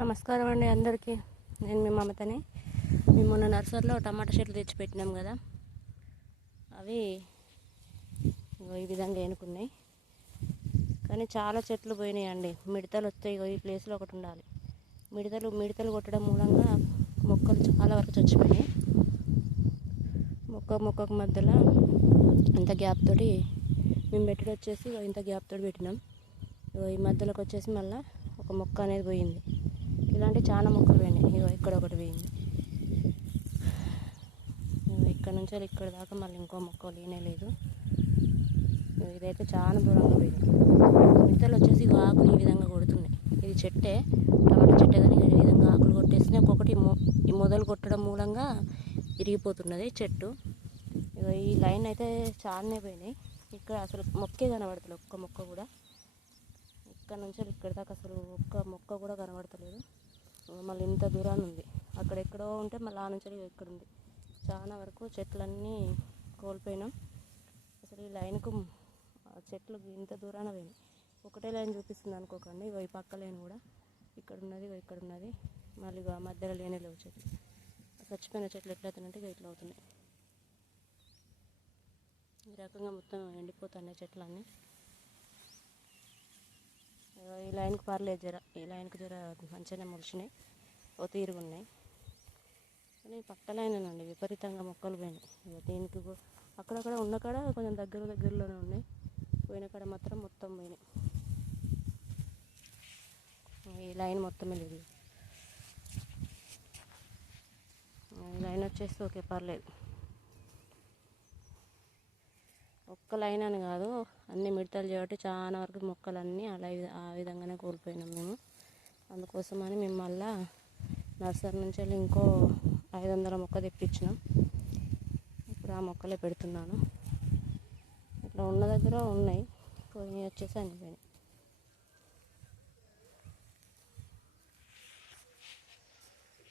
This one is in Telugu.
నమస్కారం అండి అందరికీ. నేను మీ మమతని. మేము మొన్న నర్సరీలో టమాటా చెట్లు తెచ్చిపెట్టినాం కదా, అవి ఈ విధంగా ఎన్నుకున్నాయి. కానీ చాలా చెట్లు పోయినాయి అండి. మిడతలు వస్తాయి. ఈ ప్లేస్లో ఒకటి ఉండాలి. మిడతలు కొట్టడం మూలంగా మొక్కలు చాలా వరకు చచ్చిపోయినాయి. మొక్కకు మధ్యలో ఇంత గ్యాప్ తోటి మేము పెట్టుడు వచ్చేసి ఇంత గ్యాప్ తోటి పెట్టినాం. ఈ మధ్యలోకి వచ్చేసి మళ్ళీ ఒక మొక్క అనేది పోయింది. ఇలాంటి చాలా మొక్కలు పోయినాయి. ఇక్కడ ఒకటి పోయింది. ఇక్కడ నుంచి ఇక్కడ దాకా మళ్ళీ ఇంకో మొక్క లేనే లేదు. ఇదైతే చాలా దూరంగా పోయింది. మిడతలు వచ్చేసి ఆకులు ఈ విధంగా కొడుతున్నాయి. ఇది చెట్టే, టమాటా చెట్టే, కానీ ఈ విధంగా ఆకులు కొట్టేసి ఒక్కొక్కటి ఈ మొదలు కొట్టడం మూలంగా ఇరిగిపోతున్నది చెట్టు. ఈ లైన్ అయితే చాలానే పోయినాయి. ఇక్కడ అసలు మొక్కే కనబడతలేదు, ఒక్క మొక్క కూడా. ఇక్కడ నుంచి ఇక్కడ దాకా అసలు ఒక్క మొక్క కూడా కనబడతలేదు. మళ్ళీ ఇంత దూరాన్ని ఉంది. అక్కడెక్కడో ఉంటే మళ్ళీ ఆ నుంచి ఇక్కడ ఉంది. చాలా వరకు చెట్లన్నీ కోల్పోయినాం. అసలు ఈ లైన్కు చెట్లు ఇంత దూరాన పోయినాయి. ఒకటే లైన్ చూపిస్తుంది అనుకోకండి. ఈ పక్క లైన్ కూడా ఇక్కడ ఉన్నది, ఇక్కడ ఉన్నది. మళ్ళీ మధ్యలో లేనే లేవు చెట్లు. చచ్చిపోయిన చెట్లు ఎట్లయితుందంటే ఇట్లా అవుతున్నాయి. ఈ రకంగా మొత్తం ఎండిపోతున్నాయి చెట్లన్నీ. ఈ లైన్కి పర్లేదు, ఈ లైన్కి మంచిగానే మొలిచినాయి, ఓ తీరుగా ఉన్నాయి. కానీ పక్క లైనేనండి విపరీతంగా మొక్కలు పోయినాయి. దీనికి అక్కడక్కడ ఉన్న కాడ కొంచెం దగ్గరలోనే ఉన్నాయి. పోయిన కాడ మాత్రం మొత్తం పోయినాయి. ఈ లైన్ మొత్తమే లేదు. ఈ లైన్ వచ్చేసి ఓకే, పర్లేదు. ఒక్క లైన్ అని కాదు, అన్ని మిడతలు చేయబట్టి చాలా వరకు మొక్కలన్నీ ఆ విధంగానే కోల్పోయినాం మేము. అందుకోసమని మేము మళ్ళీ నర్సరీ నుంచి వెళ్ళి ఇంకో 500 మొక్క తెప్పించినాం. ఇప్పుడు ఆ మొక్కలే పెడుతున్నాను. ఇట్లా ఉన్న దగ్గర ఉన్నాయి, పోయి వచ్చేసి అనిపోయినాయి.